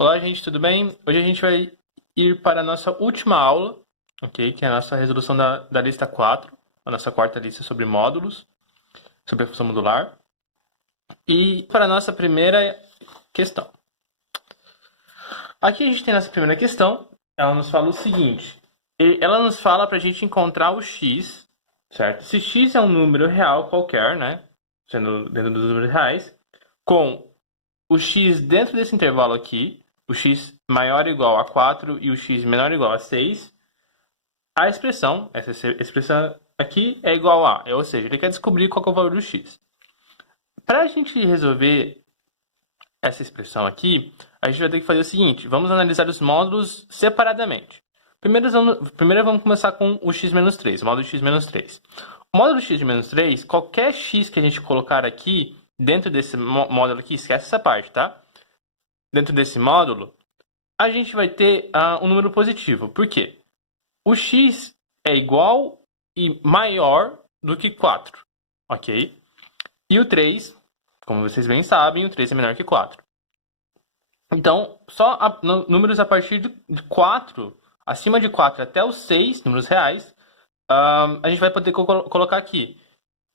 Olá, gente, tudo bem? Hoje a gente vai ir para a nossa última aula, ok? Que é a nossa resolução da lista 4, a nossa quarta lista sobre módulos, sobre a função modular. E para a nossa primeira questão. Aqui a gente tem a nossa primeira questão, ela nos fala o seguinte. Ela nos fala para a gente encontrar o x, certo? Se x é um número real qualquer, né? Sendo dentro dos números reais, com o x dentro desse intervalo aqui, o x maior ou igual a 4 e o x menor ou igual a 6, a expressão, essa expressão aqui é igual a, ou seja, ele quer descobrir qual é o valor do x. Para a gente resolver essa expressão aqui, a gente vai ter que fazer o seguinte, vamos analisar os módulos separadamente. Primeiro vamos começar com o x menos 3, o módulo x menos 3. O módulo x menos 3, qualquer x que a gente colocar aqui, dentro desse módulo aqui, esquece essa parte, tá? Dentro desse módulo, a gente vai ter um número positivo. Por quê? O x é igual e maior do que 4, ok? E o 3, como vocês bem sabem, o 3 é menor que 4. Então, números a partir de 4, acima de 4 até os 6, números reais, a gente vai poder colocar aqui.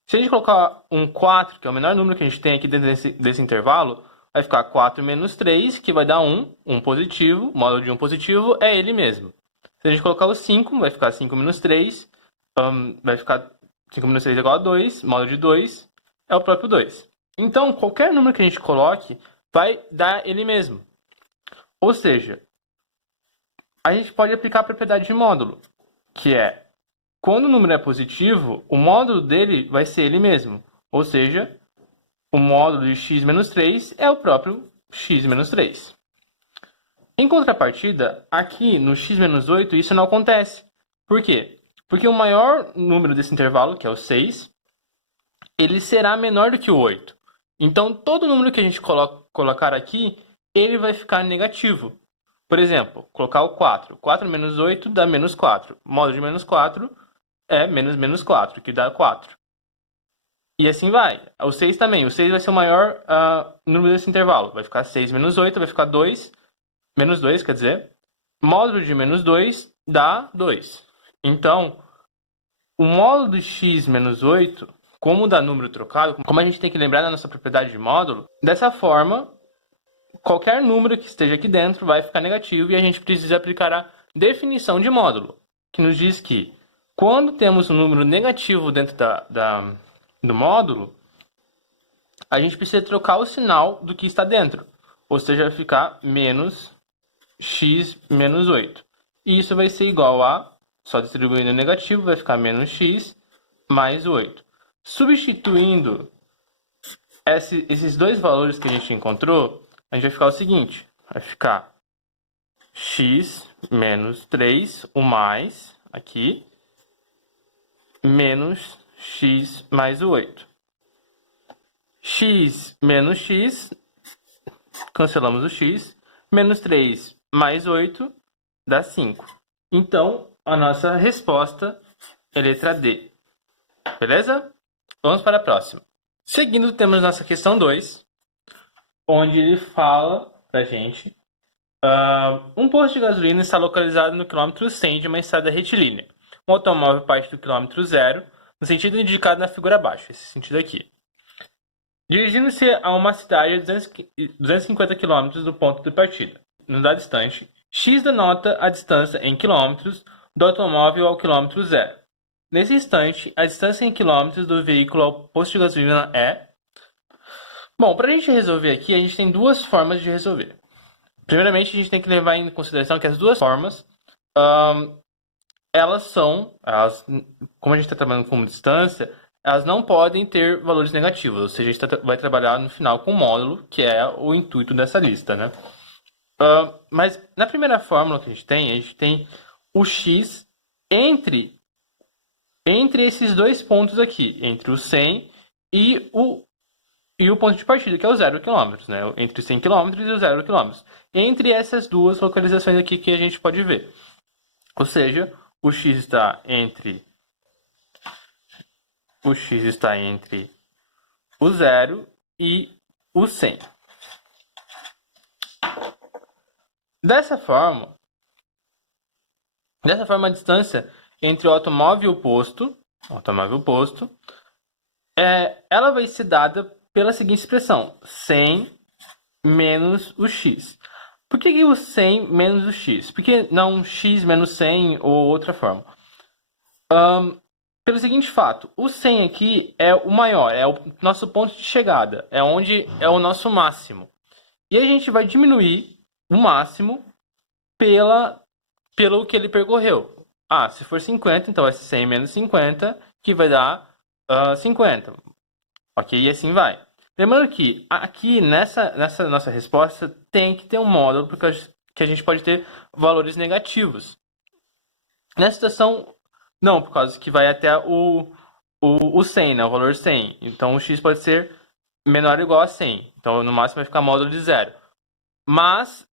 Se a gente colocar um 4, que é o menor número que a gente tem aqui dentro desse intervalo, vai ficar 4 menos 3, que vai dar 1, 1 positivo. O módulo de 1 positivo é ele mesmo. Se a gente colocar o 5, vai ficar 5 menos 3, vai ficar 5 menos 3 é igual a 2, módulo de 2 é o próprio 2. Então, qualquer número que a gente coloque vai dar ele mesmo. Ou seja, a gente pode aplicar a propriedade de módulo, que é, quando o número é positivo, o módulo dele vai ser ele mesmo. Ou seja, o módulo de x menos 3 é o próprio x menos 3. Em contrapartida, aqui no x menos 8, isso não acontece. Por quê? Porque o maior número desse intervalo, que é o 6, ele será menor do que o 8. Então, todo número que a gente colocar aqui, ele vai ficar negativo. Por exemplo, colocar o 4. 4 menos 8 dá menos 4. O módulo de menos 4 é menos menos 4, que dá 4. E assim vai. O 6 também. O 6 vai ser o maior número desse intervalo. Vai ficar 6 menos 8, vai ficar 2. Menos 2, quer dizer. Módulo de menos 2 dá 2. Então, o módulo de x menos 8, como dá número trocado, como a gente tem que lembrar da nossa propriedade de módulo, dessa forma, qualquer número que esteja aqui dentro vai ficar negativo e a gente precisa aplicar a definição de módulo, que nos diz que quando temos um número negativo dentro do módulo, a gente precisa trocar o sinal do que está dentro. Ou seja, vai ficar menos x menos 8. E isso vai ser igual a, só distribuindo o negativo, vai ficar menos x mais 8. Substituindo esses dois valores que a gente encontrou, a gente vai ficar o seguinte, vai ficar x menos 3, o mais, aqui, menos x mais 8. X menos x, cancelamos o x, menos 3 mais 8 dá 5. Então, a nossa resposta é letra D. Beleza? Vamos para a próxima. Seguindo, temos nossa questão 2, onde ele fala pra gente um posto de gasolina está localizado no quilômetro 100 de uma estrada retilínea. Um automóvel parte do quilômetro 0, no sentido indicado na figura abaixo, esse sentido aqui. Dirigindo-se a uma cidade a 250 km do ponto de partida. No dado instante, x denota a distância em quilômetros do automóvel ao quilômetro 0. Nesse instante, a distância em quilômetros do veículo ao posto de gasolina é... Bom, para a gente resolver aqui, a gente tem duas formas de resolver. Primeiramente, a gente tem que levar em consideração que as duas formas, como a gente está trabalhando com distância, elas não podem ter valores negativos, ou seja, a gente vai trabalhar no final com o módulo, que é o intuito dessa lista, né? Mas na primeira fórmula que a gente tem o x entre esses dois pontos aqui, entre o 100 e o ponto de partida, que é o 0 km, né? Entre 100 km e o 0 km. Entre essas duas localizações aqui que a gente pode ver. Ou seja, o x está entre o 0 e o 100. Dessa forma, a distância entre o automóvel e o posto, ela vai ser dada pela seguinte expressão: 100 menos o x. Por que o 100 menos o x? Por que não x menos 100 ou outra forma? Pelo seguinte fato, o 100 aqui é o maior, é o nosso ponto de chegada, é onde é o nosso máximo. E a gente vai diminuir o máximo pelo que ele percorreu. Se for 50, então vai ser 100 menos 50, que vai dar 50. Ok? E assim vai. Lembrando que aqui nessa nossa resposta tem que ter um módulo, porque a gente pode ter valores negativos. Nessa situação, não, por causa que vai até o 100, né? O valor 100. Então o x pode ser menor ou igual a 100. Então no máximo vai ficar módulo de 0. Mas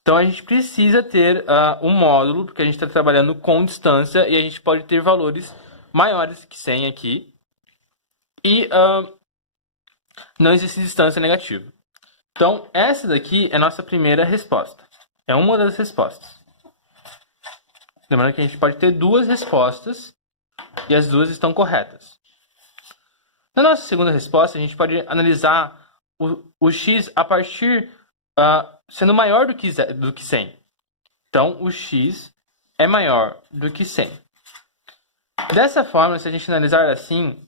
então a gente precisa ter um módulo, porque a gente está trabalhando com distância e a gente pode ter valores maiores que 100 aqui. E não existe distância negativa. Então essa daqui é a nossa primeira resposta. É uma das respostas. Lembrando que a gente pode ter duas respostas e as duas estão corretas. Na nossa segunda resposta, a gente pode analisar o x a partir sendo maior do que 100. Então, o x é maior do que 100. Dessa forma, se a gente analisar assim,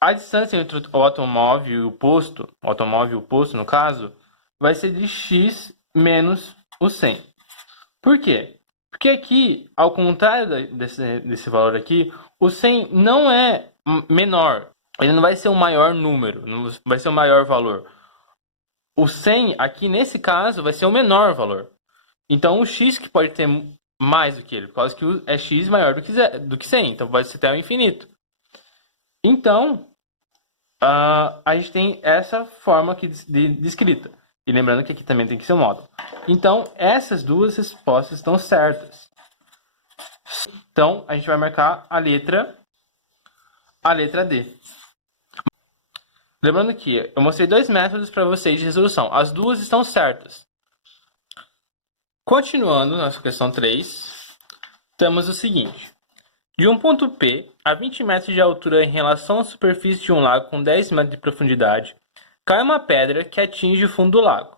a distância entre o automóvel e o posto no caso, vai ser de x menos o 100. Por quê? Porque aqui, ao contrário desse valor aqui, o 100 não é menor. Ele não vai ser o maior número, não vai ser o maior valor. O 100 aqui, nesse caso, vai ser o menor valor. Então, o x que pode ter mais do que ele, por causa que é x maior do que 100. Então, vai ser até o infinito. Então, a gente tem essa forma aqui de escrita. E lembrando que aqui também tem que ser um módulo. Então, essas duas respostas estão certas. Então, a gente vai marcar a letra D. Lembrando que eu mostrei dois métodos para vocês de resolução. As duas estão certas. Continuando, nossa questão 3, temos o seguinte. De um ponto P a 20 metros de altura em relação à superfície de um lago com 10 metros de profundidade, cai uma pedra que atinge o fundo do lago.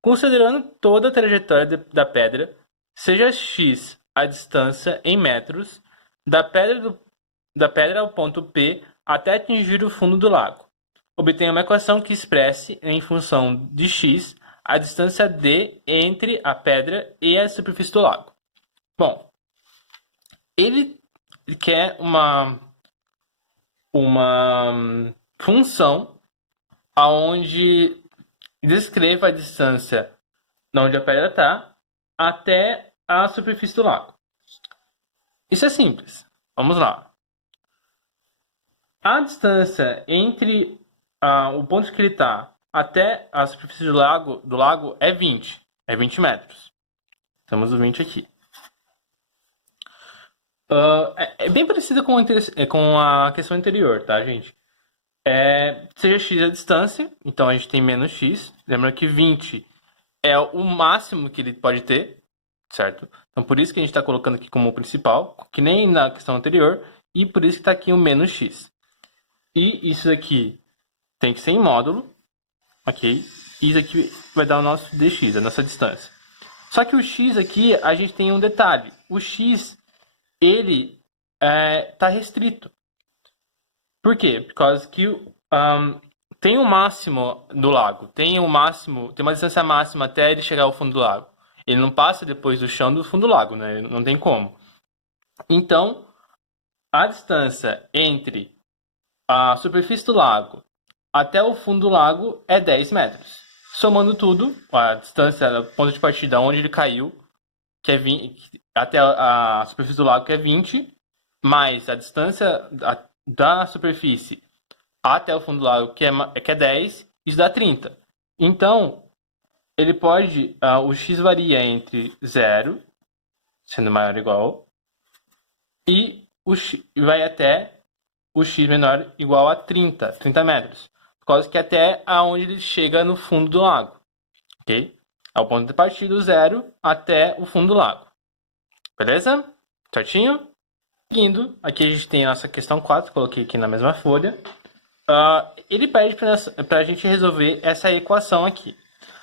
Considerando toda a trajetória da pedra, seja x a distância em metros da pedra ao ponto P até atingir o fundo do lago. Obtenha uma equação que expresse, em função de x, a distância d entre a pedra e a superfície do lago. Bom, ele quer uma função aonde descreva a distância de onde a pedra está até a superfície do lago. Isso é simples. Vamos lá. A distância entre o ponto que ele está até a superfície do lago é 20. É 20 metros. Temos o 20 aqui. É bem parecido com a questão anterior, tá, gente? Seja x a distância, então a gente tem menos x. Lembra que 20 é o máximo que ele pode ter, certo? Então por isso que a gente está colocando aqui como principal, que nem na questão anterior, e por isso que está aqui o menos x. E isso aqui tem que ser em módulo, ok? E isso aqui vai dar o nosso dx, a nossa distância. Só que o x aqui, a gente tem um detalhe. O x, ele está restrito. Por quê? Por causa que tem o máximo do lago, tem uma distância máxima até ele chegar ao fundo do lago. Ele não passa depois do chão do fundo do lago, né? Não tem como. Então, a distância entre a superfície do lago até o fundo do lago é 10 metros. Somando tudo, a distância, o ponto de partida onde ele caiu, que é 20, até a superfície do lago, que é 20, mais a distância da superfície até o fundo do lago, que é 10, isso dá 30. Então, ele pode, o x varia entre 0, sendo maior ou igual, e vai até o x menor igual a 30 metros. por causa que até aonde ele chega no fundo do lago, ok? É o ponto de partida do zero até o fundo do lago. Beleza? Certinho? Seguindo, aqui a gente tem a nossa questão 4, coloquei aqui na mesma folha. Ele pede para a gente resolver essa equação aqui.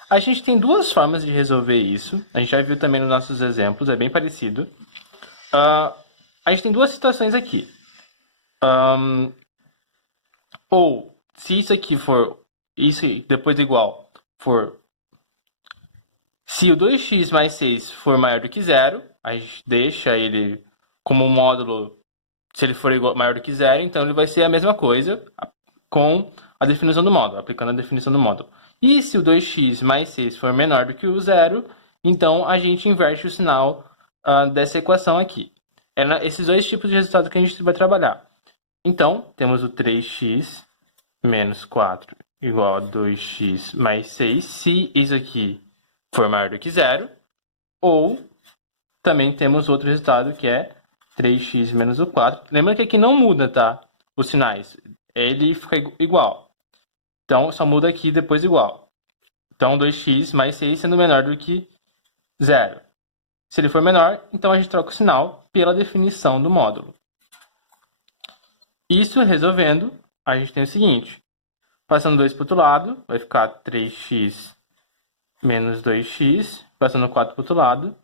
A gente tem duas formas de resolver isso. A gente já viu também nos nossos exemplos, é bem parecido. A gente tem duas situações aqui. Ou, se isso aqui for, isso depois igual, for... Se o 2x mais 6 for maior do que zero, a gente deixa ele como um módulo, se ele for maior do que zero, então ele vai ser a mesma coisa com a definição do módulo, aplicando a definição do módulo. E se o 2x mais 6 for menor do que o zero, então a gente inverte o sinal dessa equação aqui. É esses dois tipos de resultado que a gente vai trabalhar. Então, temos o 3x menos 4 igual a 2x mais 6, se isso aqui for maior do que zero. Ou também temos outro resultado que é 3x menos o 4. Lembra que aqui não muda, tá? Os sinais. Ele fica igual. Então, só muda aqui depois igual. Então, 2x mais 6 sendo menor do que zero. Se ele for menor, então a gente troca o sinal pela definição do módulo. Isso resolvendo, a gente tem o seguinte. Passando 2 para o outro lado, vai ficar 3x menos 2x. Passando 4 para o outro lado,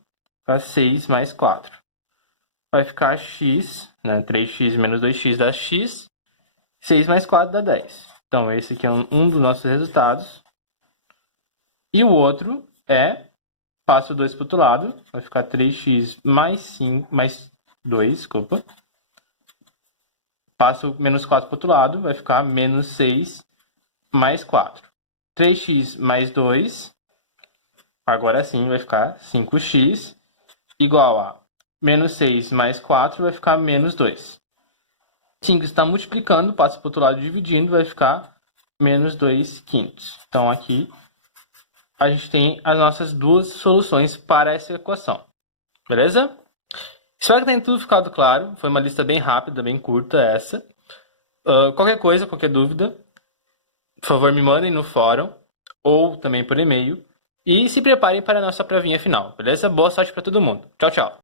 vai ficar 6 mais 4. Vai ficar x, né? 3x menos 2x dá x. 6 mais 4 dá 10. Então, esse aqui é um dos nossos resultados. E o outro é, passo 2 para o outro lado, vai ficar 3x mais 2, desculpa. Passo menos 4 para o outro lado, vai ficar menos 6 mais 4. 3x mais 2, agora sim vai ficar 5x, igual a menos 6 mais 4, vai ficar menos 2. 5 está multiplicando, passa para o outro lado dividindo, vai ficar menos 2 quintos. Então, aqui a gente tem as nossas duas soluções para essa equação. Beleza? Espero que tenha tudo ficado claro. Foi uma lista bem rápida, bem curta essa. Qualquer coisa, qualquer dúvida, por favor me mandem no fórum ou também por e-mail. E se preparem para a nossa provinha final, beleza? Boa sorte para todo mundo. Tchau, tchau.